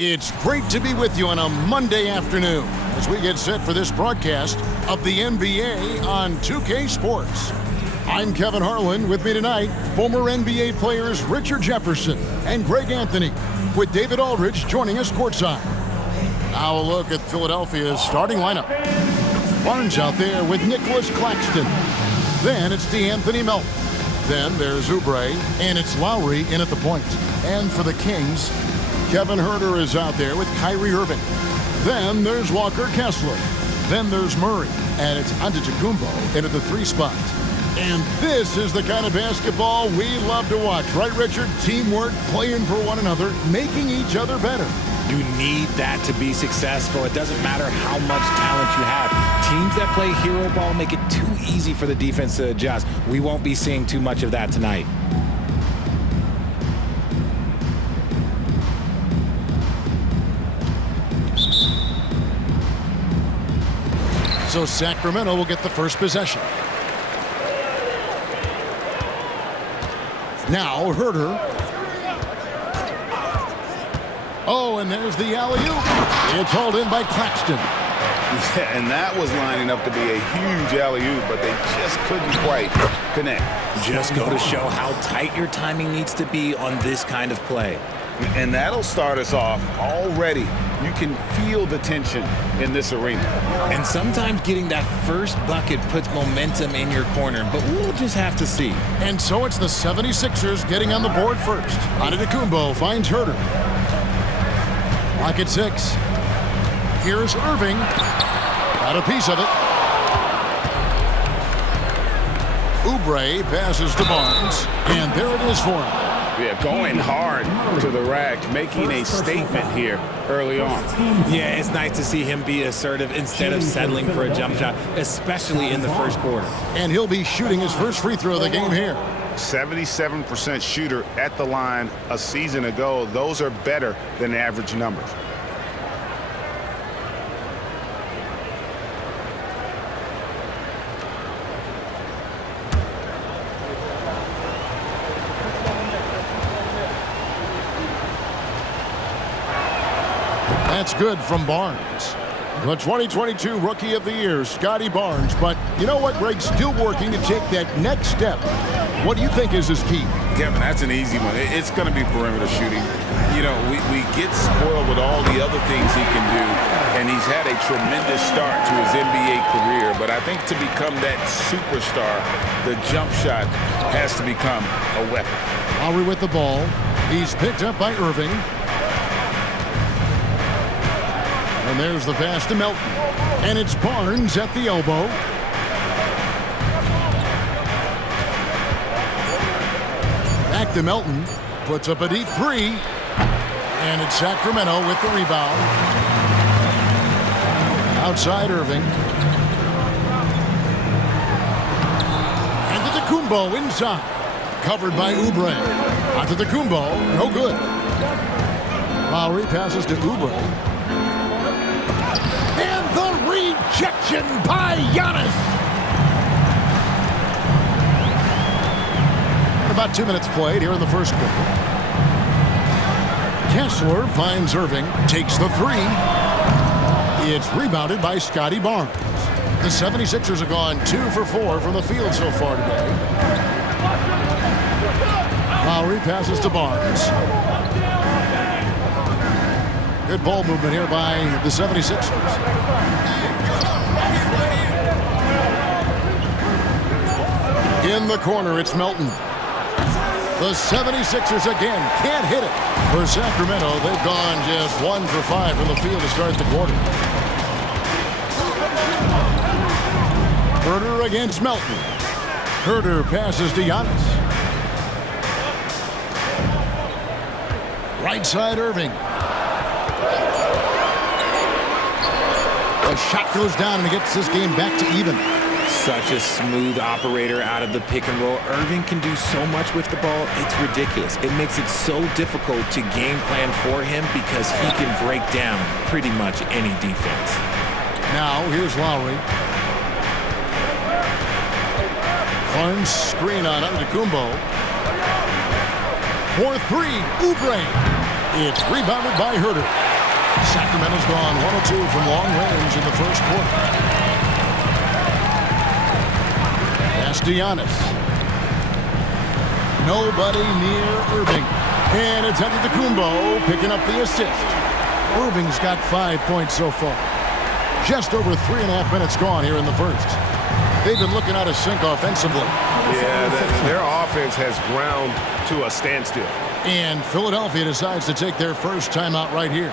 It's great to be with you on a Monday afternoon as we get set for this broadcast of the NBA on 2K Sports. I'm Kevin Harlan. With me tonight, former NBA players Richard Jefferson and Greg Anthony, with David Aldridge joining us courtside. Now a look at Philadelphia's starting lineup. Barnes out there with Nicholas Claxton. Then it's DeAnthony Melton. Then there's Oubre, and it's Lowry in at the point. And for the Kings, Kevin Huerter is out there with Kyrie Irving. Then there's Walker Kessler. Then there's Murray, and it's Antetokounmpo in at the 3 spot. And this is the kind of basketball we love to watch, right, Richard? Teamwork, playing for one another, making each other better. You need that to be successful. It doesn't matter how much talent you have. Teams that play hero ball make it too easy for the defense to adjust. We won't be seeing too much of that tonight. So Sacramento will get the first possession. Now Huerter. Oh, and there's the alley-oop. It's hauled in by Claxton. Yeah, and that was lining up to be a huge alley-oop, but they just couldn't quite connect. Just go to show how tight your timing needs to be on this kind of play. And that'll start us off already. You can feel the tension in this arena. And sometimes getting that first bucket puts momentum in your corner, but we'll just have to see. And so it's the 76ers getting on the board first. Antetokounmpo finds Huerter. Lock at 6. Here's Irving. Got a piece of it. Oubre passes to Barnes, and there it is for him. Yeah, going hard to the rack, making a statement here early on. Yeah, it's nice to see him be assertive instead of settling for a jump shot, especially in the first quarter. And he'll be shooting his first free throw of the game here. 77% shooter at the line a season ago. Those are better than average numbers. That's good from Barnes. The 2022 Rookie of the Year, Scottie Barnes. But you know what, Greg? Still working to take that next step. What do you think is his key? Kevin, that's an easy one. It's going to be perimeter shooting. You know, we get spoiled with all the other things he can do, and he's had a tremendous start to his NBA career. But I think to become that superstar, the jump shot has to become a weapon. Lowry with the ball. He's picked up by Irving. And there's the pass to Melton. And it's Barnes at the elbow. Back to Melton. Puts up a deep 3. And it's Sacramento with the rebound. Outside Irving. Antetokounmpo inside. Covered by Oubre. Antetokounmpo, no good. Lowry passes to Oubre. Rejection by Giannis. About 2 minutes played here in the first quarter. Kessler finds Irving, takes the 3. It's rebounded by Scottie Barnes. The 76ers have gone 2 for 4 from the field so far today. Lowry passes to Barnes. Good ball movement here by the 76ers. In the corner, it's Melton. The 76ers again can't hit it. For Sacramento, they've gone just 1 for 5 from the field to start the quarter. Huerter against Melton. Huerter passes to Giannis. Right side, Irving. The shot goes down and he gets this game back to even. Such a smooth operator out of the pick and roll. Irving can do so much with the ball, it's ridiculous. It makes it so difficult to game plan for him because he can break down pretty much any defense. Now, here's Lowry. Barnes screen on Antetokounmpo. 4-3, Oubre. It's rebounded by Huerter. Sacramento's gone 1 of 2 from long range in the first quarter. Pass to Giannis. Nobody near Irving. And it's Antetokounmpo picking up the assist. Irving's got 5 points so far. Just over 3.5 minutes gone here in the first. They've been looking out of sync offensively. Yeah, their offense has ground to a standstill. And Philadelphia decides to take their first timeout right here.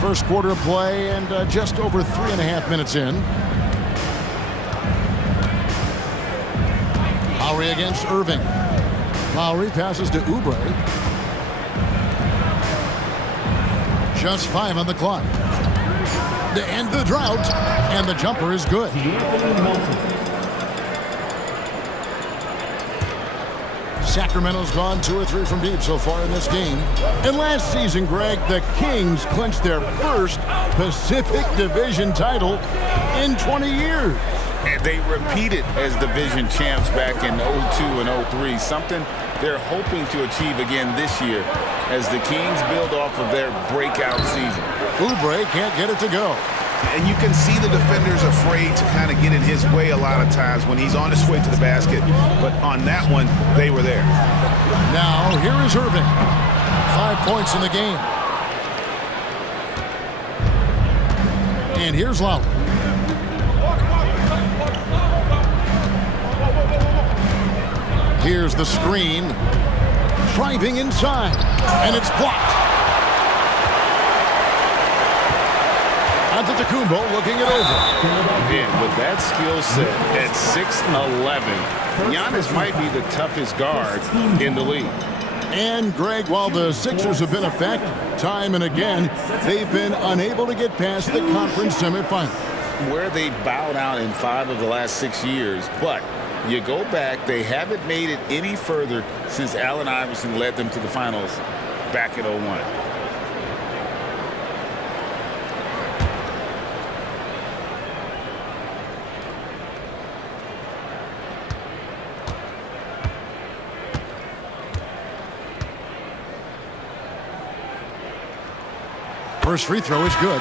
First quarter of play and just over 3.5 minutes in. Lowry against Irving. Lowry passes to Oubre. Just 5 on the clock. To end the drought, and the jumper is good. Sacramento's gone 2 or 3 from deep so far in this game. And last season, Greg, the Kings clinched their first Pacific Division title in 20 years. And they repeated as division champs back in 02 and 03, something they're hoping to achieve again this year as the Kings build off of their breakout season. Oubre can't get it to go. And you can see the defenders afraid to kind of get in his way a lot of times when he's on his way to the basket. But on that one, they were there. Now, here is Irving. 5 points in the game. And here's Lowry. Here's the screen. Driving inside. And it's blocked. Antetokounmpo looking it over. And with that skill set at 6'11", Giannis might be the toughest guard in the league. And, Greg, while the Sixers have been a factor time and again, they've been unable to get past the conference semifinal. Where they bowed out in 5 of the last 6 years, but you go back, they haven't made it any further since Allen Iverson led them to the finals back in 01. First free throw is good.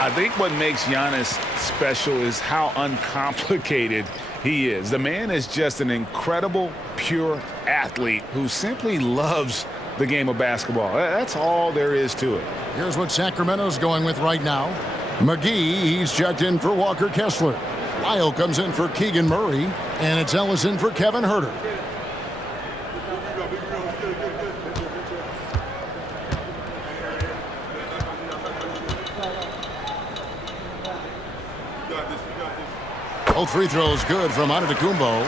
I think what makes Giannis special is how uncomplicated he is. The man is just an incredible, pure athlete who simply loves the game of basketball. That's all there is to it. Here's what Sacramento's going with right now. McGee, he's checked in for Walker Kessler. Lyle comes in for Keegan Murray, and it's Ellis in for Kevin Huerter. Both free throws good from Antetokounmpo.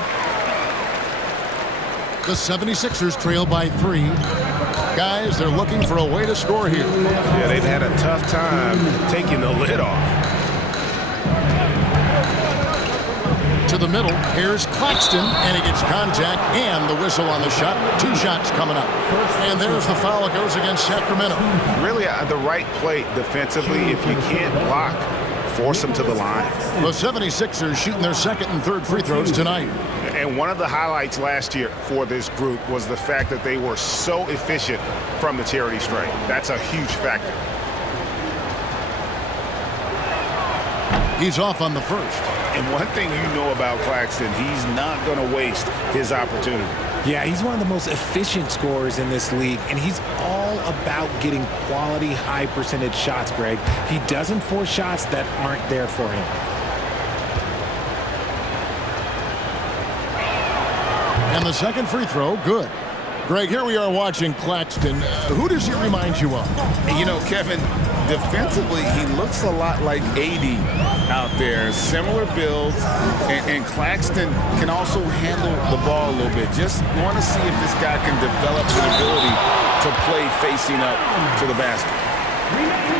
The 76ers trail by 3. Guys, they're looking for a way to score here. Yeah, they've had a tough time taking the lid off. To the middle, here's Claxton, and he gets contact and the whistle on the shot. 2 shots coming up. And there's the foul that goes against Sacramento. Really, the right play defensively. If you can't block, force them to the line. The 76ers shooting their second and third free throws tonight. And one of the highlights last year for this group was the fact that they were so efficient from the charity stripe. That's a huge factor. He's off on the first. And one thing you know about Claxton, he's not going to waste his opportunity. Yeah, he's one of the most efficient scorers in this league, and he's all about getting quality, high-percentage shots, Greg. He doesn't force shots that aren't there for him. And the second free throw, good. Greg, here we are watching Claxton. Who does he remind you of? You know, Kevin, defensively, he looks a lot like AD out there. Similar builds, and Claxton can also handle the ball a little bit. Just want to see if this guy can develop the ability to play facing up to the basket.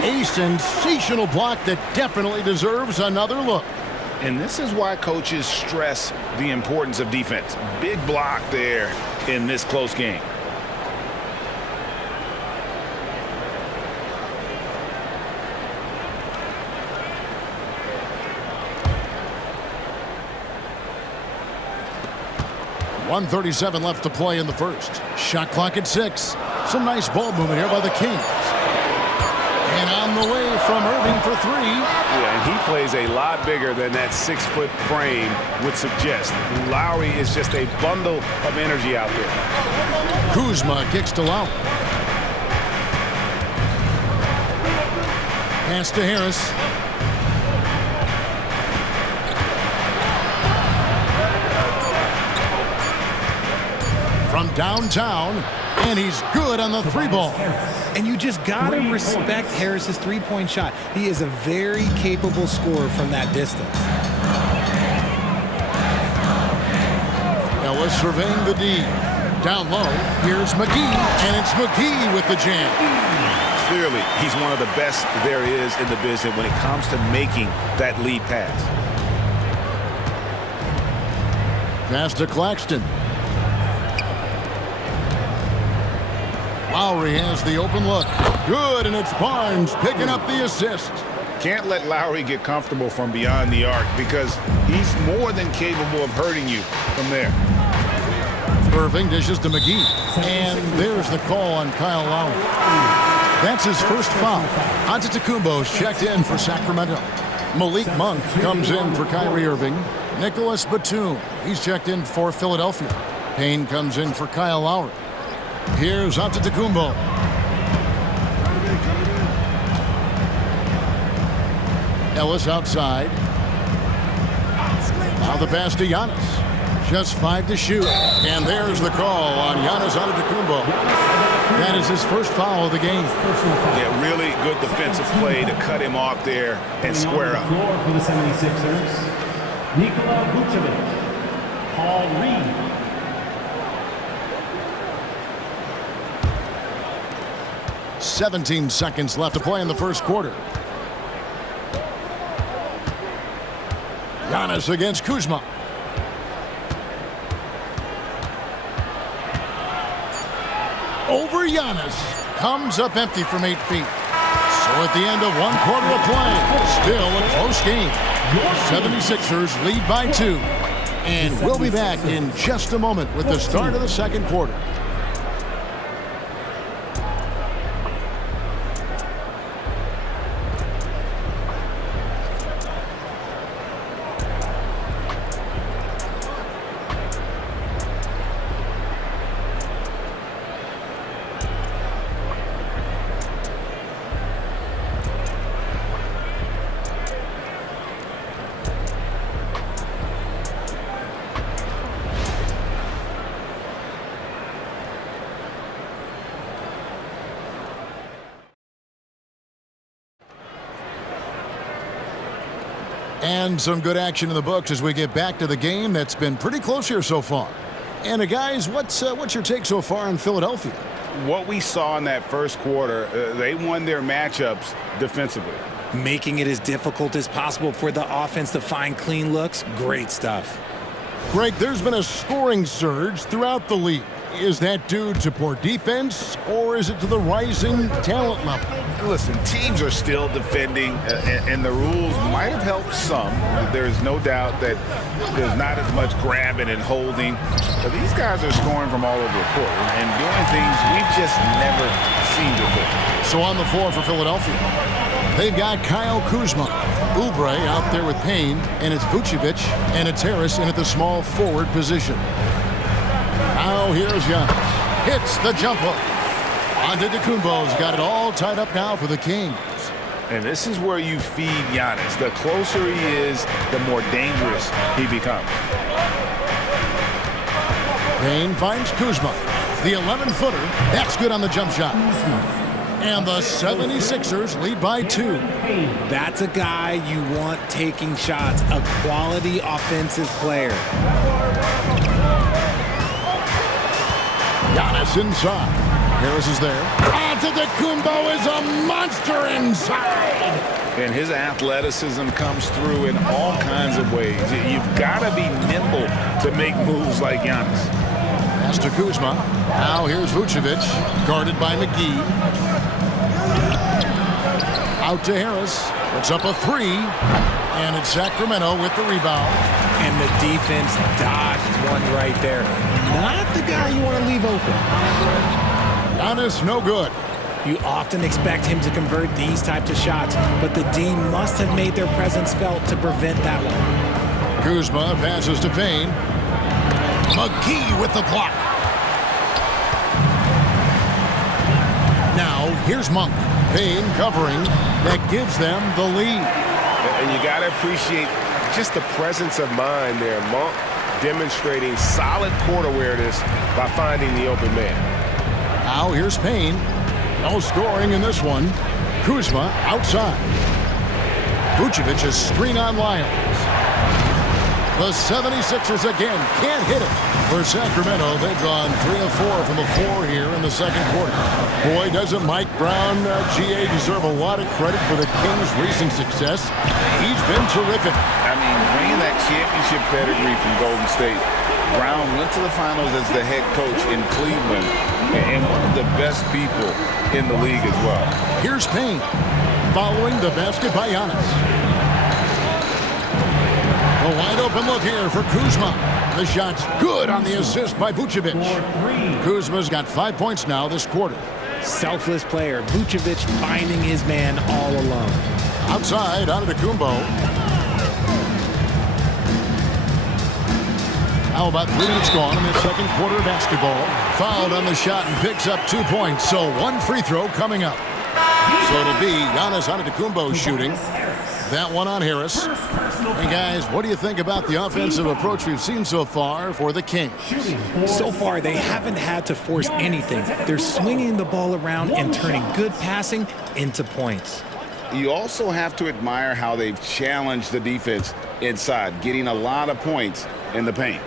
A sensational block that definitely deserves another look. And this is why coaches stress the importance of defense. Big block there in this close game. .137 left to play in the first. Shot clock at 6. Some nice ball movement here by the Kings. And on the way from Irving for 3. Yeah, and he plays a lot bigger than that 6-foot frame would suggest. Lowry is just a bundle of energy out there. Kuzma kicks to Lowry. Pass to Harris. From downtown, and he's good on the 3-ball. And you just got to respect Harris's three-point shot. He is a very capable scorer from that distance. Ellis surveying the D. Down low, here's McGee, and it's McGee with the jam. Clearly, he's one of the best there is in the business when it comes to making that lead pass. Pass to Claxton. Lowry has the open look. Good, and it's Barnes picking up the assist. Can't let Lowry get comfortable from beyond the arc because he's more than capable of hurting you from there. Irving dishes to McGee. And there's the call on Kyle Lowry. That's his first foul. Antetokounmpo's checked in for Sacramento. Malik Monk comes in for Kyrie Irving. Nicholas Batum, he's checked in for Philadelphia. Payne comes in for Kyle Lowry. Here's Antetokounmpo. Ellis outside. Now the pass to Giannis. Just 5 to shoot. And there's the call on Giannis Antetokounmpo. That is his first foul of the game. Yeah, really good defensive play to cut him off there and square up. For the 76ers, Nikola Vucevic, Paul Reed. .17 seconds left to play in the first quarter. Giannis against Kuzma. Over Giannis. Comes up empty from 8 feet. So at the end of 1 quarter of play, still a close game. 76ers lead by 2. And we'll be back in just a moment with the start of the second quarter. And some good action in the books as we get back to the game that's been pretty close here so far. And guys, what's your take so far on Philadelphia? What we saw in that first quarter, they won their matchups defensively. Making it as difficult as possible for the offense to find clean looks. Great stuff. Greg, there's been a scoring surge throughout the league. Is that due to poor defense, or is it to the rising talent level? Listen, teams are still defending, and the rules might have helped some. There's no doubt that there's not as much grabbing and holding. But these guys are scoring from all over the court and doing things we've just never seen before. So on the floor for Philadelphia, they've got Kyle Kuzma. Oubre out there with Payne, and it's Vucevic, and it's Harris in at the small forward position. Now here's Giannis. Hits the jumper. Antetokounmpo's got it all tied up now for the Kings. And this is where you feed Giannis. The closer he is, the more dangerous he becomes. Payne finds Kuzma. The 11-footer. That's good on the jump shot. And the 76ers lead by 2. That's a guy you want taking shots, a quality offensive player. Giannis inside. Harris is there. Antetokounmpo is a monster inside. And his athleticism comes through in all kinds of ways. You've got to be nimble to make moves like Giannis. Pass to Kuzma. Now here's Vucevic, guarded by McGee. Out to Harris. Puts up a 3. And it's Sacramento with the rebound. And the defense dodged one right there. Not the guy you want to leave open. Giannis, no good. You often expect him to convert these types of shots, but the D must have made their presence felt to prevent that one. Kuzma passes to Payne. McGee with the block. Now, here's Monk. Payne covering. That gives them the lead. And you got to appreciate just the presence of mind there. Monk demonstrating solid court awareness by finding the open man. Now, here's Payne. No scoring in this one. Kuzma outside. Vucevic is screen on Lyons. The 76ers again can't hit it. For Sacramento, they've gone 3 of 4 from the floor here in the second quarter. Boy, doesn't Mike Brown, GA, deserve a lot of credit for the Kings' recent success. He's been terrific. I mean, bringing that championship pedigree from Golden State. Brown went to the finals as the head coach in Cleveland and one of the best people in the league as well. Here's Payne following the basket by Giannis. A wide open look here for Kuzma. The shot's good on the assist by Vucevic. Kuzma's got 5 points now this quarter. Selfless player. Vucevic finding his man all alone. Outside, Antetokounmpo. How about 3 minutes gone in the second quarter of basketball? Fouled on the shot and picks up 2 points. So 1 free throw coming up. So it'll be Giannis Antetokounmpo shooting. That one on Harris. Hey guys, what do you think about the offensive approach we've seen so far for the Kings? So far, they haven't had to force anything. They're swinging the ball around and turning good passing into points. You also have to admire how they've challenged the defense inside, getting a lot of points in the paint.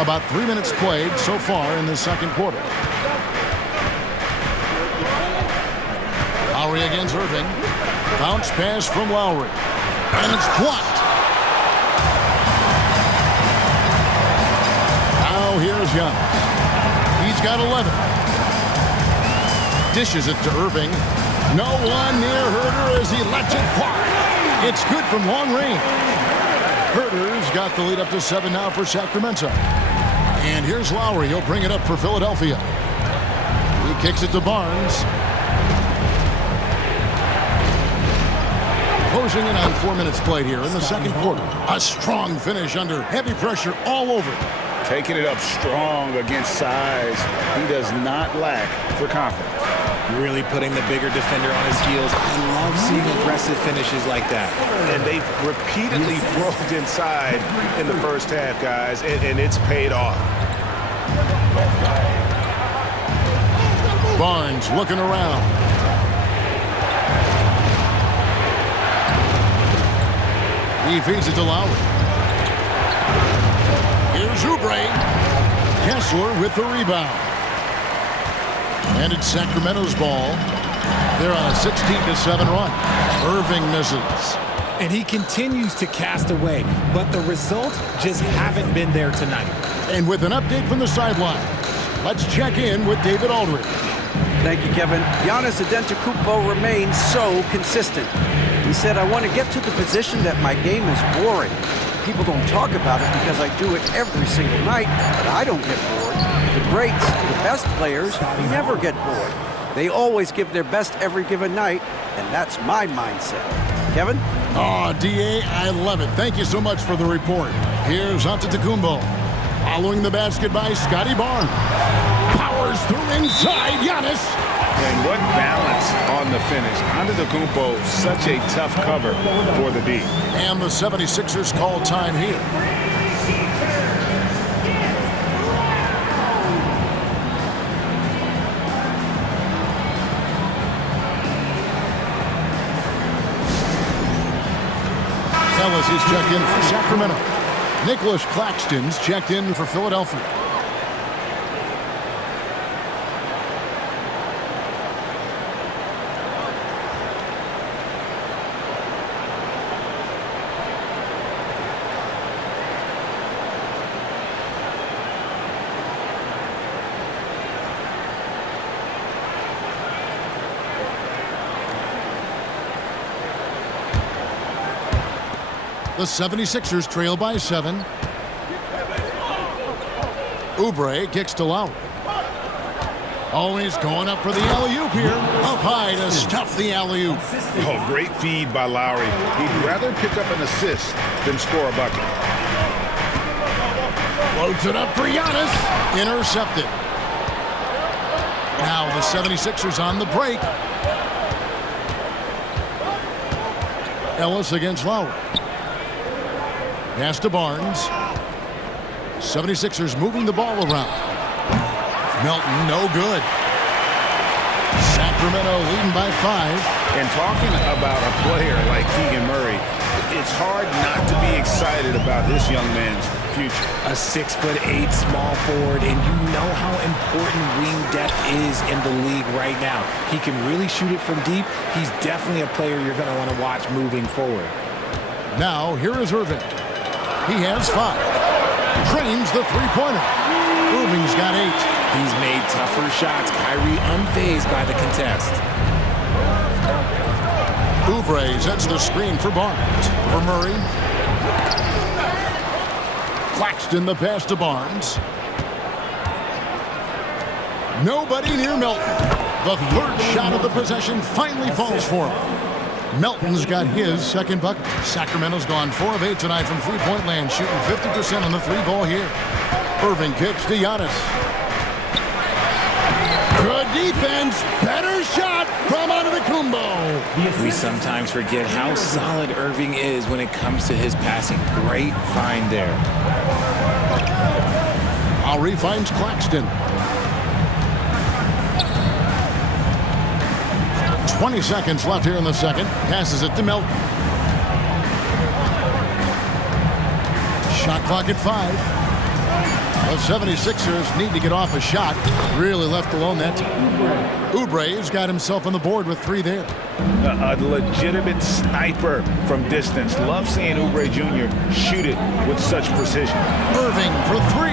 About 3 minutes played so far in the second quarter. Lowry against Irving. Bounce pass from Lowry. And it's blocked. Now here's Giannis. He's got 11. Dishes it to Irving. No one near Herter as he lets it fly. It's good from long range. Herter's got the lead up to 7 now for Sacramento. And here's Lowry. He'll bring it up for Philadelphia. He kicks it to Barnes. Closing in on 4 minutes played here in the second quarter. A strong finish under heavy pressure all over. Taking it up strong against size. He does not lack for confidence. Really putting the bigger defender on his heels. I love seeing aggressive finishes like that. And they've repeatedly broke inside in the first half, guys, and it's paid off. Barnes looking around. He feeds it to Lowry. Here's Oubre. Kessler with the rebound. And it's Sacramento's ball. They're on a 16-7 run. Irving misses. And he continues to cast away, but the results just haven't been there tonight. And with an update from the sideline, let's check in with David Aldridge. Thank you, Kevin. Giannis Antetokounmpo remains so consistent. He said, I want to get to the position that my game is boring. People don't talk about it because I do it every single night, but I don't get bored. The greats, the best players, never get bored. They always give their best every given night, and that's my mindset. Kevin? Oh, D.A., I love it. Thank you so much for the report. Here's Antetokounmpo. Following the basket by Scottie Barnes. Powers through inside, Giannis. And what balance on the finish. Antetokounmpo, such a tough cover for the D. And the 76ers call time here. Ellis is checked in for Sacramento. Nicholas Claxton's checked in for Philadelphia. The 76ers trail by 7. Oubre kicks to Lowry. Always going up for the alley-oop here. Up high to stuff the alley-oop. Oh, great feed by Lowry. He'd rather pick up an assist than score a bucket. Floats it up for Giannis. Intercepted. Now the 76ers on the break. Ellis against Lowry. Pass to Barnes. 76ers moving the ball around. Melton, no good. Sacramento leading by 5. And talking about a player like Keegan Murray, it's hard not to be excited about this young man's future. A 6'8" small forward, and you know how important wing depth is in the league right now. He can really shoot it from deep. He's definitely a player you're going to want to watch moving forward. Now, here is Irving. He has 5. Drains the three-pointer. Irving's got 8. He's made tougher shots. Kyrie unfazed by the contest. Oubre sets the screen for Barnes. For Murray. Claxton the pass to Barnes. Nobody near Melton. The third shot of the possession finally falls for him. Melton's got his second bucket. Sacramento's gone 4 of 8 tonight from three-point land, shooting 50% on the 3-ball here. Irving kicks to Giannis. Good defense. Better shot from Antetokounmpo. We sometimes forget how solid Irving is when it comes to his passing. Great find there. Lowry finds Claxton. 20 seconds left here in the second. Passes it to Melton. Shot clock at 5. The 76ers need to get off a shot. Really left alone that time. Oubre's got himself on the board with 3 there. A legitimate sniper from distance. Love seeing Oubre Jr. shoot it with such precision. Irving for 3.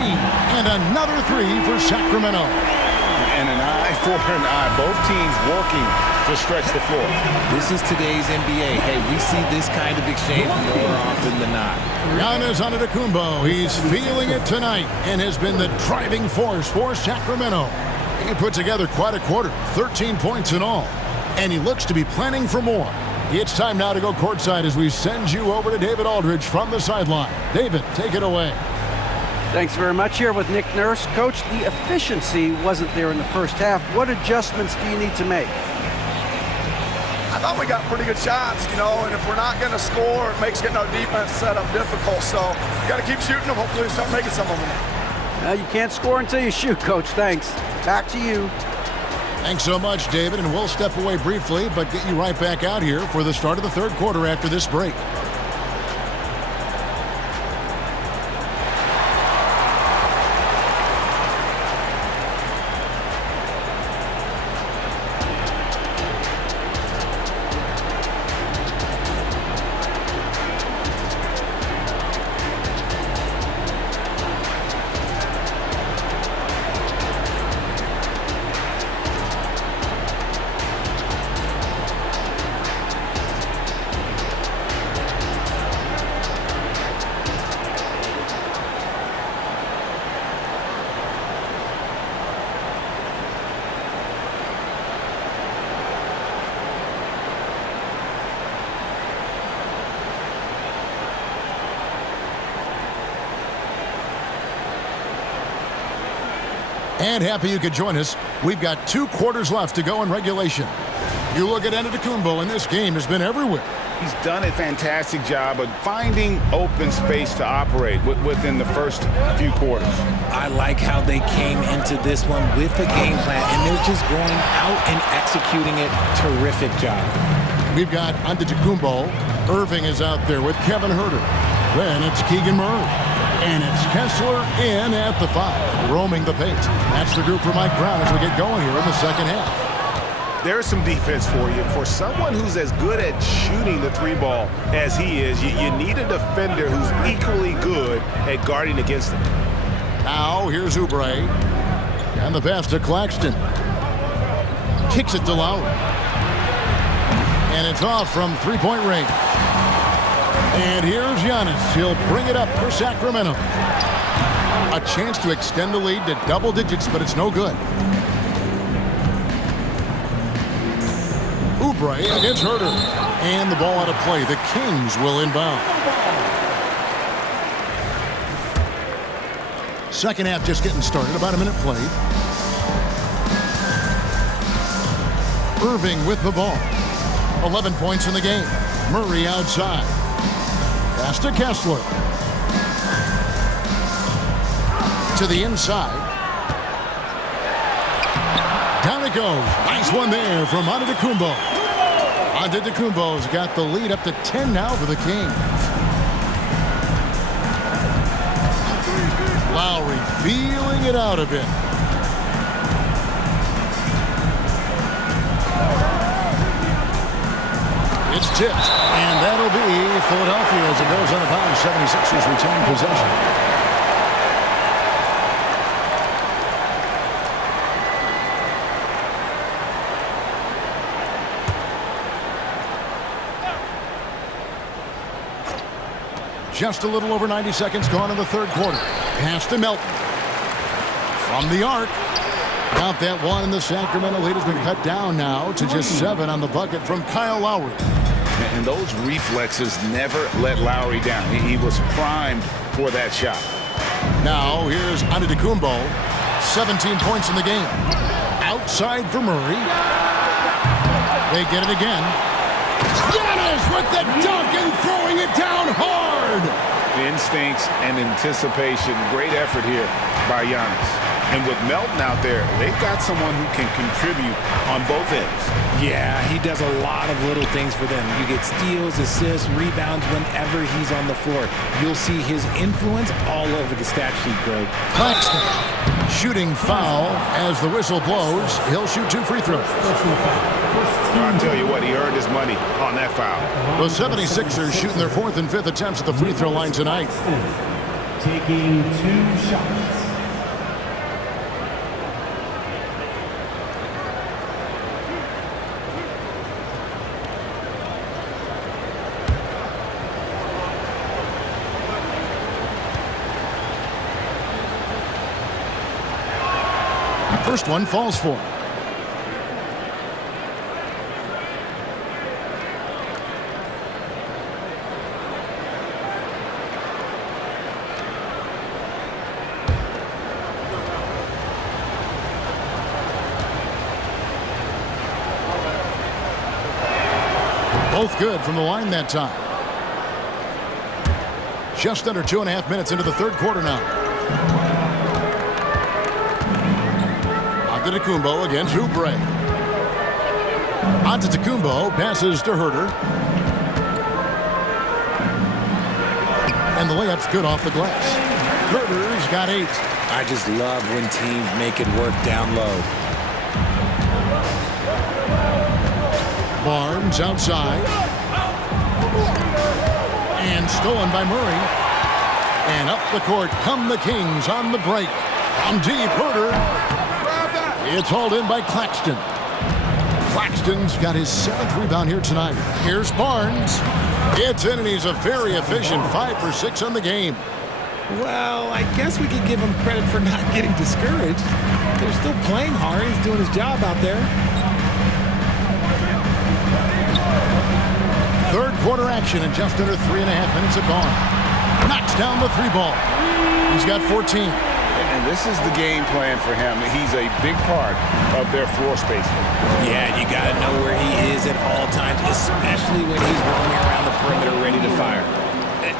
And another 3 for Sacramento. And an eye for an eye. Both teams working to stretch the floor. This is today's NBA. Hey, we see this kind of exchange more often than not. Giannis Antetokounmpo, he's feeling it tonight and has been the driving force for Sacramento. He put together quite a quarter, 13 points in all, and he looks to be planning for more. It's time now to go courtside as we send you over to David Aldridge from the sideline. David, take it away. Thanks very much. Here with Nick Nurse. Coach, the efficiency wasn't there in the first half. What adjustments do you need to make? I thought we got pretty good shots, you know, and if we're not going to score, it makes getting our defense set up difficult. So you got to keep shooting them. Hopefully we start making some of them. You can't score until you shoot, Coach. Thanks. Back to you. Thanks so much, David, and we'll step away briefly, but get you right back out here for the start of the third quarter after this break. And happy you could join us. We've got 2 quarters left to go in regulation. You look at Antetokounmpo, and this game has been everywhere. He's done a fantastic job of finding open space to operate within the first few quarters. I like how they came into this one with a game plan, and they're just going out and executing it. Terrific job. We've got Antetokounmpo. Irving is out there with Kevin Huerter. Then it's Keegan Murray. And it's Kessler in at the 5, roaming the paint. That's the group for Mike Brown as we get going here in the second half. There's some defense for you. For someone who's as good at shooting the 3-ball as he is, you need a defender who's equally good at guarding against him. Now here's Oubre. And the pass to Claxton. Kicks it to Lowry. And it's off from 3-point range. And here's Giannis. He'll bring it up for Sacramento. A chance to extend the lead to double digits, but it's no good. Oubre against Huerter. And the ball out of play. The Kings will inbound. Second half just getting started. About a minute played. Irving with the ball. 11 points in the game. Murray outside. Pass to Kessler. To the inside. Down it goes. Nice one there from Antetokounmpo. Antetokounmpo's got the lead up to 10 now for the Kings. Lowry feeling it out a bit. It's tipped, and that'll be Philadelphia as it goes out of bounds. 76ers retain possession. Just a little over 90 seconds gone in the third quarter. Pass to Melton. From the arc. Got that one, and the Sacramento lead has been cut down now to just 7 on the bucket from Kyle Lowry. And those reflexes never let Lowry down. He was primed for that shot. Now here's Antetokounmpo. 17 points in the game. Outside for Murray. They get it again. Giannis with the dunk and throwing it down hard. Instincts and anticipation. Great effort here by Giannis. And with Melton out there, they've got someone who can contribute on both ends. Yeah, he does a lot of little things for them. You get steals, assists, rebounds whenever he's on the floor. You'll see his influence all over the stat sheet, Greg. Claxton shooting foul as the whistle blows. He'll shoot 2 free throws. I'll tell you what, he earned his money on that foul. The 76ers shooting their 4th and 5th attempts at the free throw line tonight. Taking 2 shots. First one falls for him. Both good from the line that time. Just under 2.5 minutes into the third quarter now. Antetokounmpo against Oubre. Antetokounmpo passes to Huerter. And the layup's good off the glass. Huerter's got 8. I just love when teams make it work down low. Barnes outside. And stolen by Murray. And up the court come the Kings on the break. From deep, Huerter. It's hauled in by Claxton. Claxton's got his 7th rebound here tonight. Here's Barnes. It's in, and he's a very efficient 5 for 6 on the game. Well, I guess we could give him credit for not getting discouraged. They're still playing hard. He's doing his job out there. Third quarter action, and just under 3.5 minutes have gone. Knocks down the 3 ball. He's got 14. And this is the game plan for him. He's a big part of their floor spacing. Yeah, you got to know where he is at all times, especially when he's roaming around the perimeter ready to fire.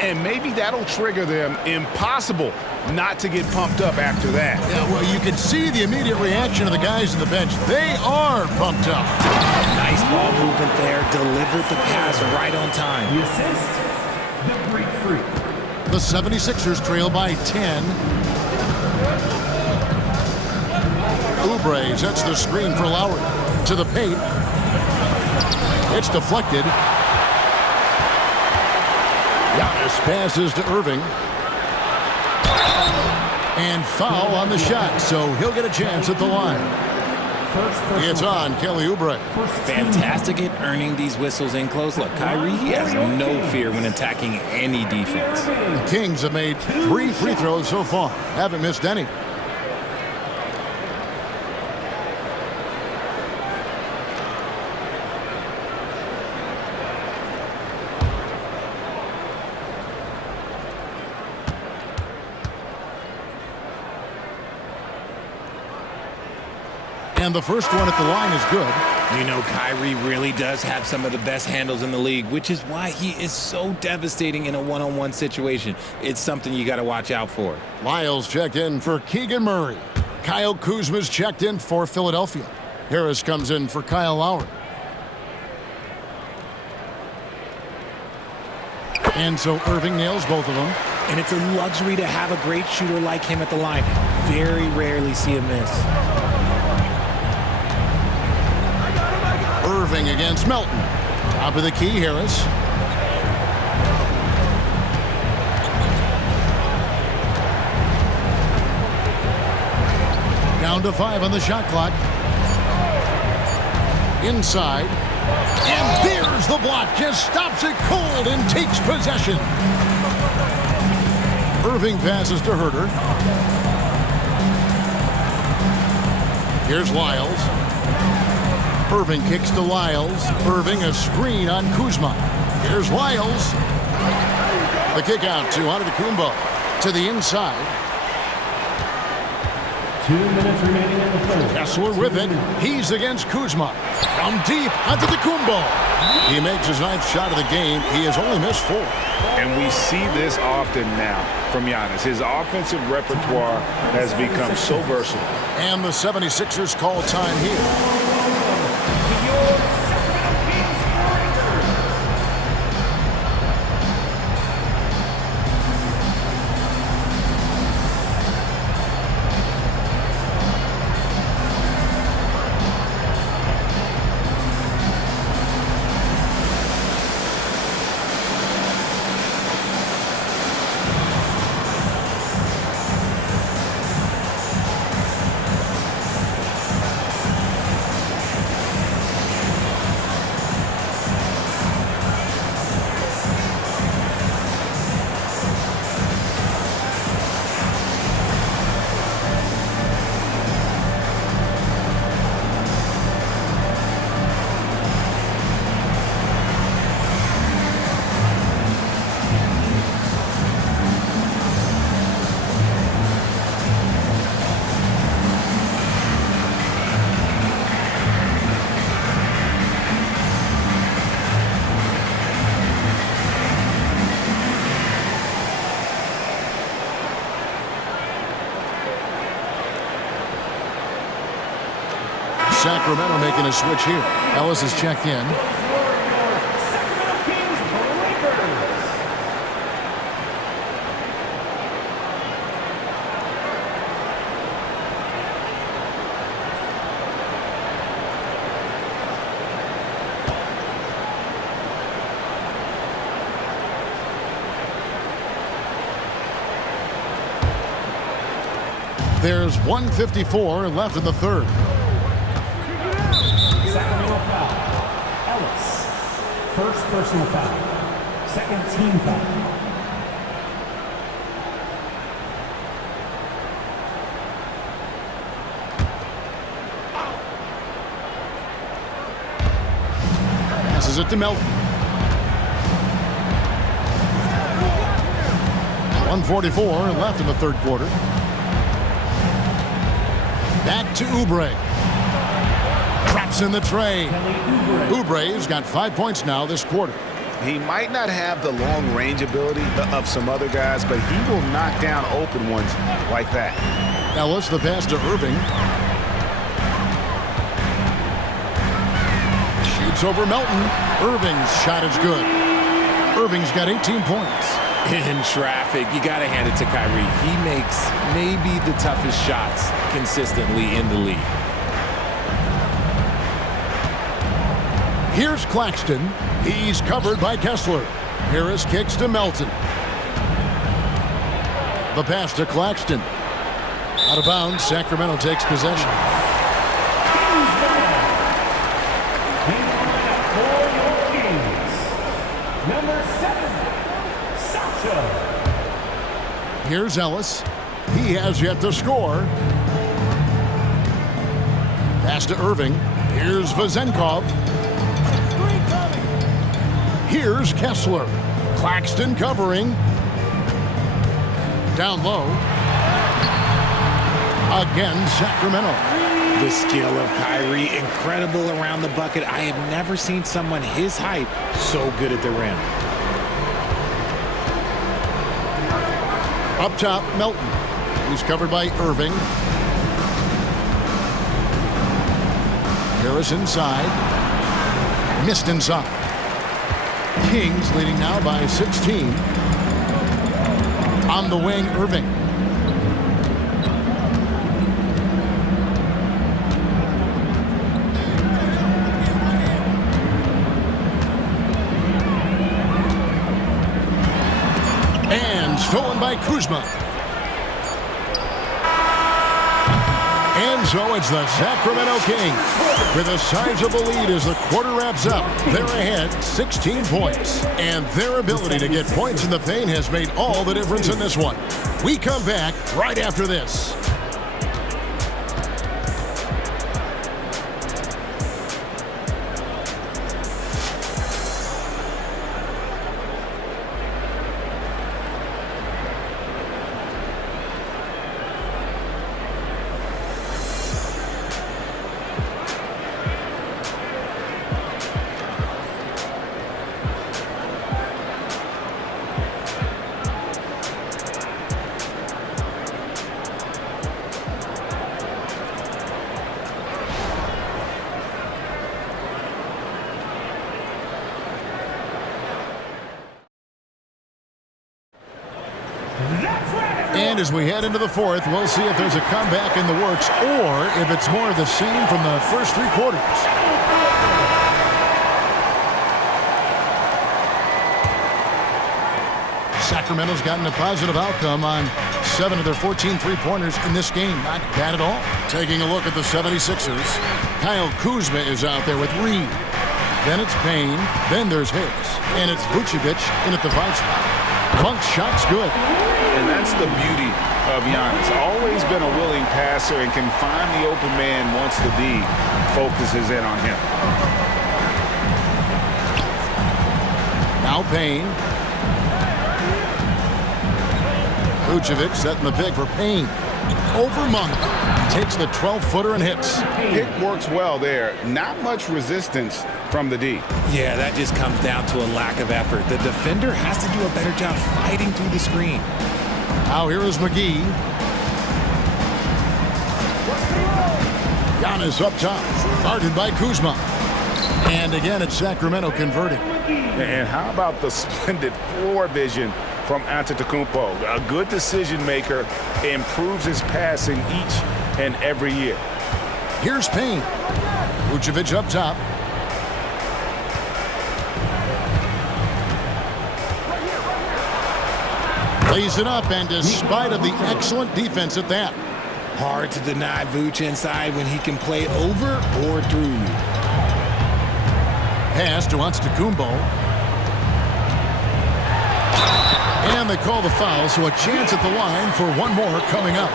And maybe that'll trigger them. Impossible not to get pumped up after that. Yeah, well, you can see the immediate reaction of the guys on the bench. They are pumped up. Nice ball movement there. Delivered the pass right on time. The assist, the break free. The 76ers trail by 10. Oubre sets the screen for Lowry. To the paint. It's deflected. Giannis passes to Irving. And foul on the shot, so he'll get a chance at the line. It's on Kelly Oubre. Fantastic at earning these whistles in close. Look, Kyrie, he has no fear when attacking any defense. The Kings have made 3 free throws so far. Haven't missed any. And the first one at the line is good. You know, Kyrie really does have some of the best handles in the league, which is why he is so devastating in a one-on-one situation. It's something you got to watch out for. Lyles checked in for Keegan Murray. Kyle Kuzma's checked in for Philadelphia. Harris comes in for Kyle Lowry. And so Irving nails both of them. And it's a luxury to have a great shooter like him at the line. Very rarely see a miss. Irving against Melton. Top of the key, Harris. Down to 5 on the shot clock. Inside. And there's the block. Just stops it cold and takes possession. Irving passes to Herter. Here's Lyles. Irving kicks to Lyles. Irving a screen on Kuzma. Here's Lyles. The kick out to Antetokounmpo to the inside. 2 minutes remaining in the third. Kessler with it. He's against Kuzma. From deep Antetokounmpo. He makes his 9th shot of the game. He has only missed 4. And we see this often now from Giannis. His offensive repertoire has become so versatile. And the 76ers call time here. Sacramento making a switch here. Ellis is checked in. There's 1:54 left in the third. Sacramento foul. Ellis. First personal foul. Second team foul. Passes it to Melton. 1:44 left in the third quarter. Back to Oubre. Drops in the tray. Oubre's got 5 points now this quarter. He might not have the long-range ability of some other guys, but he will knock down open ones like that. Ellis, the pass to Irving. Shoots over Melton. Irving's shot is good. Irving's got 18 points. In traffic, you got to hand it to Kyrie. He makes maybe the toughest shots consistently in the league. Here's Claxton. He's covered by Kessler. Harris kicks to Melton. The pass to Claxton. Out of bounds, Sacramento takes possession. Number 7, Sasha. Here's Ellis. He has yet to score. Pass to Irving. Here's Vezenkov. Here's Kessler. Claxton covering. Down low. Again, Sacramento. The skill of Kyrie, incredible around the bucket. I have never seen someone his height so good at the rim. Up top, Melton. He's covered by Irving. Harris inside. Missed inside. Kings leading now by 16. On the wing, Irving. And stolen by Kuzma. And so it's the Sacramento Kings with a sizable lead as the quarter wraps up. They're ahead 16 points. And their ability to get points in the paint has made all the difference in this one. We come back right after this. And as we head into the fourth, we'll see if there's a comeback in the works or if it's more of the same from the first 3 quarters. Sacramento's gotten a positive outcome on 7 of their 14 three-pointers in this game. Not bad at all. Taking a look at the 76ers, Kyle Kuzma is out there with Reed. Then it's Payne. Then there's Harris. And it's Vucevic in at the 5 spot. Punk's shot's good. And that's the beauty of Giannis. Always been a willing passer and can find the open man once the D focuses in on him. Now Payne. Vucevic setting the pick for Payne. Over Monk. Takes the 12-footer and hits. Pick works well there. Not much resistance from the D. Yeah, that just comes down to a lack of effort. The defender has to do a better job fighting through the screen. Now here is McGee. Giannis up top. Guarded by Kuzma. And again, it's Sacramento converting. And how about the splendid floor vision from Antetokounmpo? A good decision maker, improves his passing each and every year. Here's Payne. Vucevic up top. Lays it up, and despite of the excellent defense at that. Hard to deny Vooch inside when he can play over or through you. Pass to Antetokounmpo. And they call the foul, so a chance at the line for one more coming up.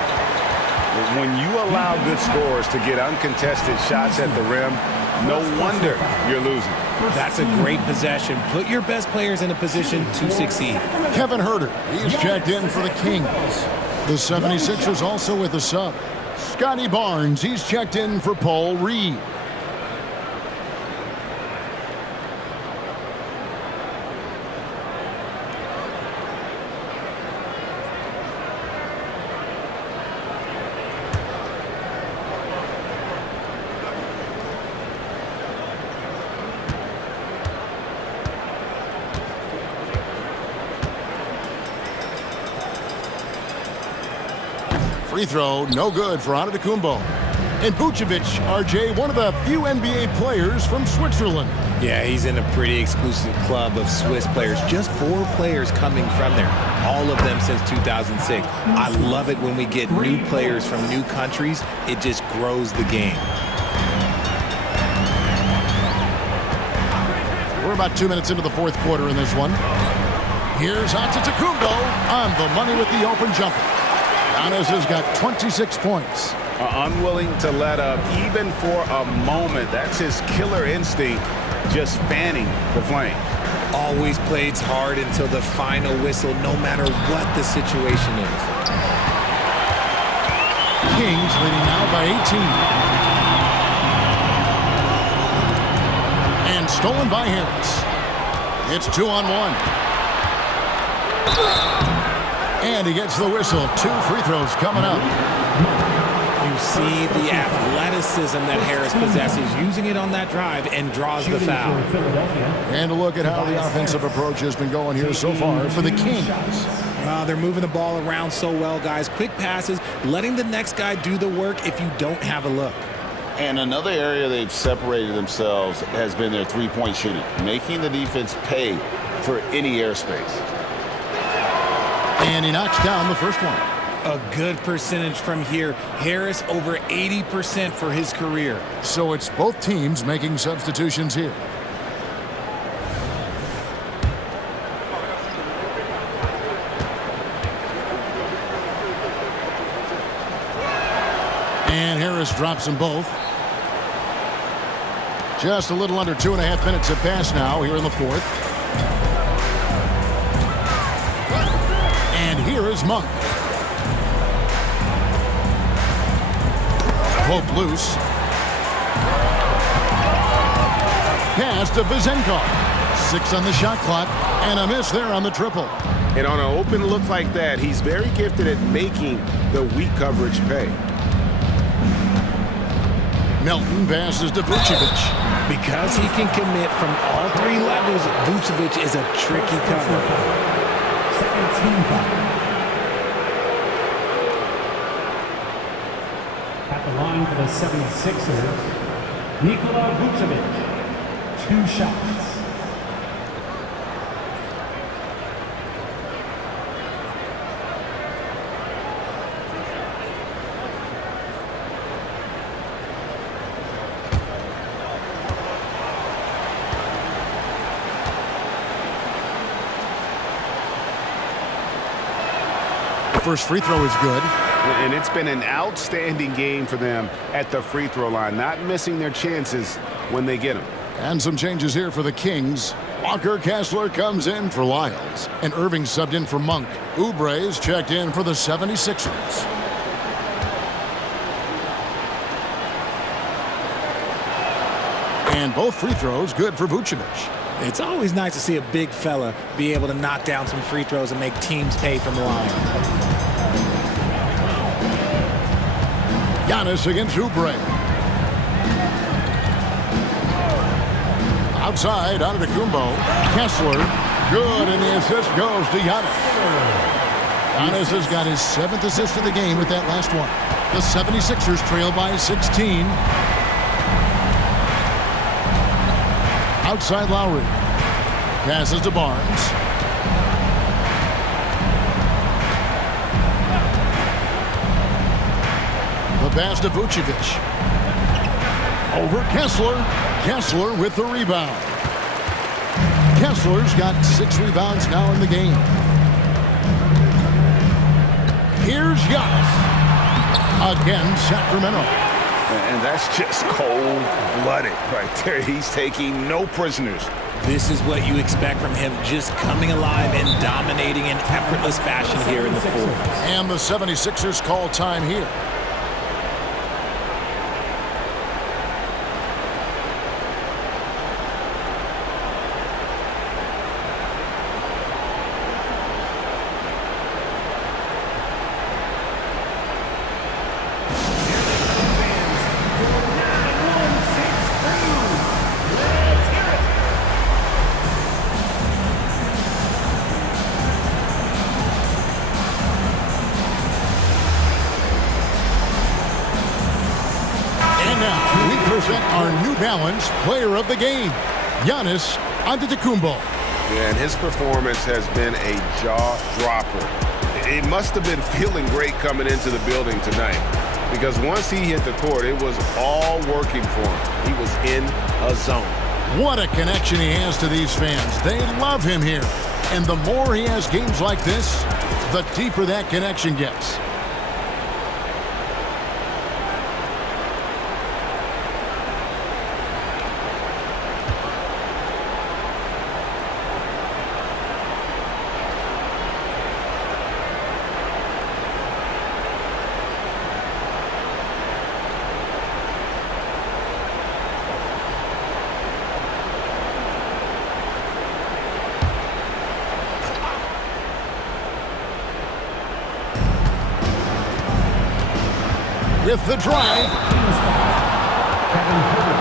When you allow good scorers to get uncontested shots at the rim, no wonder you're losing. That's a great possession. Put your best players in a position to succeed. Kevin Huerter, he's checked in for the Kings. The 76ers also with a sub. Scottie Barnes, he's checked in for Paul Reed. Free throw, no good for Antetokounmpo. And Vucevic, RJ, one of the few NBA players from Switzerland. Yeah, he's in a pretty exclusive club of Swiss players. Just 4 players coming from there, all of them since 2006. I love it when we get new players from new countries. It just grows the game. We're about 2 minutes into the fourth quarter in this one. Here's Antetokounmpo on the money with the open jumper. Giannis has got 26 points. Unwilling to let up even for a moment. That's his killer instinct, just fanning the flame. Always plays hard until the final whistle, no matter what the situation is. Kings leading now by 18. And stolen by Harris. It's 2-on-1. And he gets the whistle. 2 free throws coming up. You see the athleticism that Harris possesses, using it on that drive, and draws the foul. And a look at how the offensive approach has been going here so far for the Kings. They're moving the ball around so well, guys. Quick passes, letting the next guy do the work if you don't have a look. And another area they've separated themselves has been their three-point shooting, making the defense pay for any airspace. And he knocks down the first one. A good percentage from here. Harris over 80% for his career. So it's both teams making substitutions here. And Harris drops them both. Just a little under 2.5 minutes have passed now here in the fourth. And here is Monk. Pope loose. Pass to Vizenkov. 6 on the shot clock, and a miss there on the triple. And on an open look like that, he's very gifted at making the weak coverage pay. Melton passes to Vucevic. Because he can commit from all 3 levels, Vucevic is a tricky cover. Second team foul. At the line for the 76ers, Nikola Vucevic. 2 shots. First free throw is good. And it's been an outstanding game for them at the free throw line, not missing their chances when they get them. And some changes here for the Kings. Walker Kessler comes in for Lyles. And Irving subbed in for Monk. Oubre is checked in for the 76ers. And both free throws good for Vucevic. It's always nice to see a big fella be able to knock down some free throws and make teams pay from the line. Giannis against Oubre. Outside, Antetokounmpo. Kessler. Good, and the assist goes to Giannis. Giannis has got his 7th assist of the game with that last one. The 76ers trail by 16. Outside Lowry. Passes to Barnes. The pass to Vucevic. Over Kessler. Kessler with the rebound. Kessler's got 6 rebounds now in the game. Here's Giannis. Again, Sacramento. And that's just cold-blooded right there. He's taking no prisoners. This is what you expect from him, just coming alive and dominating in effortless fashion here in the fourth. And the 76ers call time here. balanced player of the game, Giannis Antetokounmpo. Yeah, and his performance has been a jaw-dropper. It must have been feeling great coming into the building tonight, because once he hit the court, it was all working for him. He was in a zone. What a connection he has to these fans. They love him here. And the more he has games like this, the deeper that connection gets. With the drive. Kevin Irving,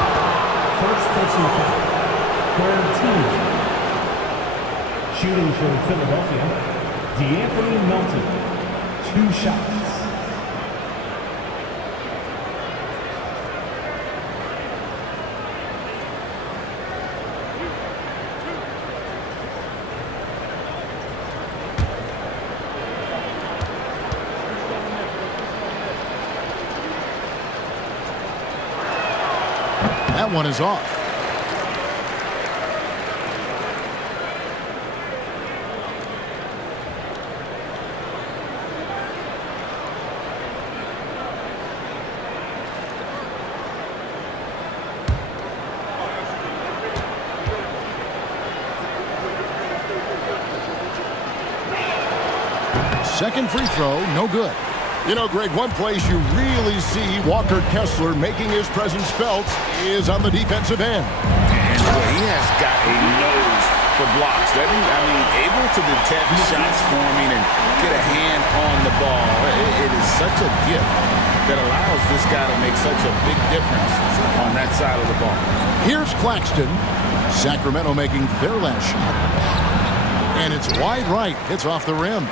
first personal foul, third team. Shooting for Philadelphia, D'Anthony Melton, 2 shots. That one is off. Second free throw, no good. You know, Greg, one place you really see Walker Kessler making his presence felt is on the defensive end. And he has got a nose for blocks, doesn't he? I mean, able to detect shots forming and get a hand on the ball. It is such a gift that allows this guy to make such a big difference on that side of the ball. Here's Claxton. Sacramento making their last shot. And it's wide right. It's off the rim.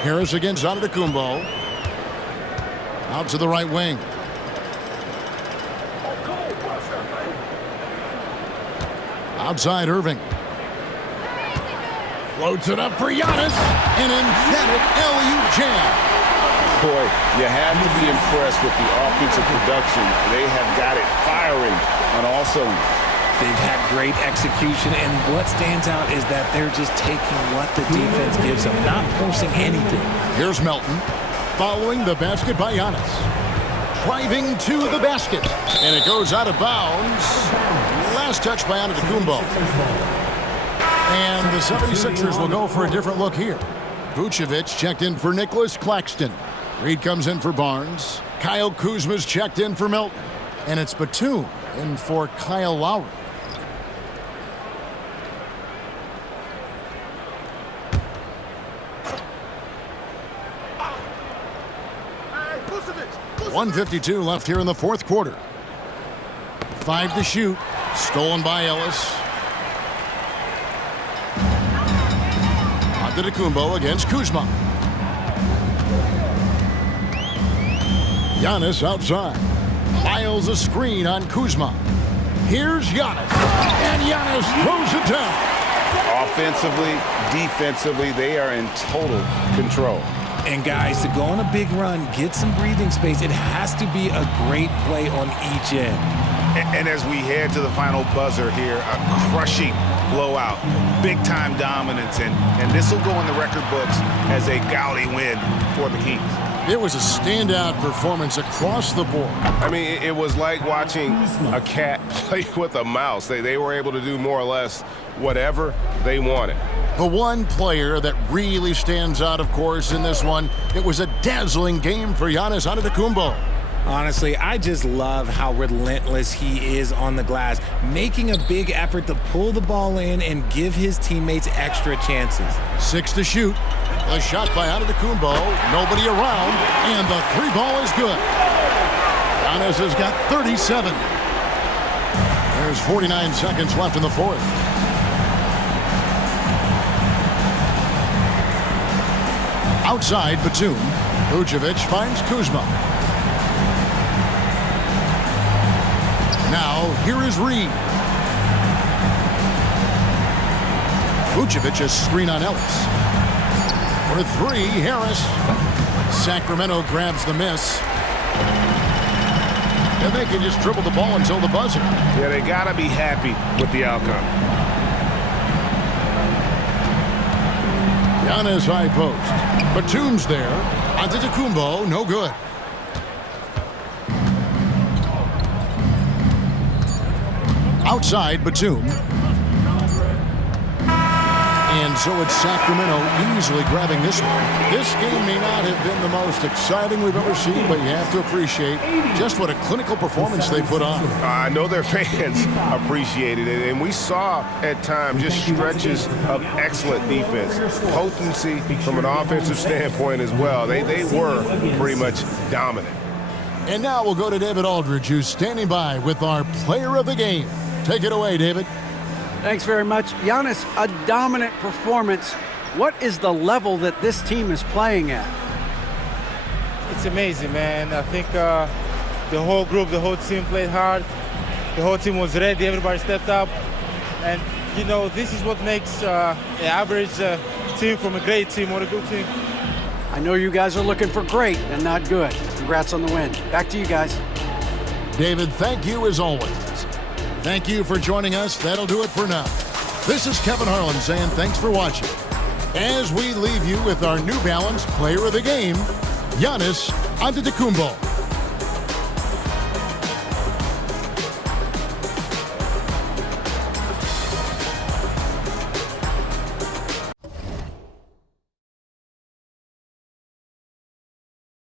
Harris against Antetokounmpo. Out to the right wing. Outside Irving. Floats it up for Giannis. An emphatic alley-oop jam. Boy, you have to be impressed with the offensive production. They have got it firing on all cylinders. They've had great execution, and what stands out is that they're just taking what the defense gives them, not forcing anything. Here's Melton, following the basket by Giannis. Driving to the basket, and it goes out of bounds. Last touch by Antetokounmpo. And the 76ers will go for a different look here. Vucevic checked in for Nicholas Claxton. Reed comes in for Barnes. Kyle Kuzma's checked in for Melton. And it's Batum in for Kyle Lowry. .152 left here in the fourth quarter. 5 to shoot. Stolen by Ellis. Antetokounmpo against Kuzma. Giannis outside. Miles a screen on Kuzma. Here's Giannis. And Giannis throws it down. Offensively, defensively, they are in total control. And guys, to go on a big run, get some breathing space, it has to be a great play on each end. And as we head to the final buzzer here, a crushing blowout, big-time dominance, and this will go in the record books as a gaudy win for the Kings. It was a standout performance across the board. I mean, it was like watching a cat play with a mouse. They were able to do more or less whatever they wanted. The one player that really stands out, of course, in this one, it was a dazzling game for Giannis Antetokounmpo. Honestly, I just love how relentless he is on the glass, making a big effort to pull the ball in and give his teammates extra chances. 6 to shoot. A shot by Antetokounmpo. Nobody around, and the 3 ball is good. Giannis has got 37. There's 49 seconds left in the fourth. Outside Batum. Vucevic finds Kuzma. Now, here is Reed. Vucevic, a screen on Ellis. For three, Harris. Sacramento grabs the miss. And they can just dribble the ball until the buzzer. Yeah, they got to be happy with the outcome. Giannis high post. Batum's there. Antetokounmpo, no good. Outside, Batum. And so it's Sacramento easily grabbing this one. This game may not have been the most exciting we've ever seen, but you have to appreciate just what a clinical performance they put on. I know their fans appreciated it, and we saw at times just stretches of excellent defense. Potency from an offensive standpoint as well. They were pretty much dominant. And now we'll go to David Aldridge, who's standing by with our player of the game. Take it away, David. Thanks very much. Giannis, a dominant performance. What is the level that this team is playing at? It's amazing, man. I think the whole group, the whole team played hard. The whole team was ready. Everybody stepped up. And, you know, this is what makes an average team from a great team or a good team. I know you guys are looking for great and not good. Congrats on the win. Back to you guys. David, thank you as always. Thank you for joining us. That'll do it for now. This is Kevin Harlan saying thanks for watching. As we leave you with our New Balance Player of the Game, Giannis Antetokounmpo.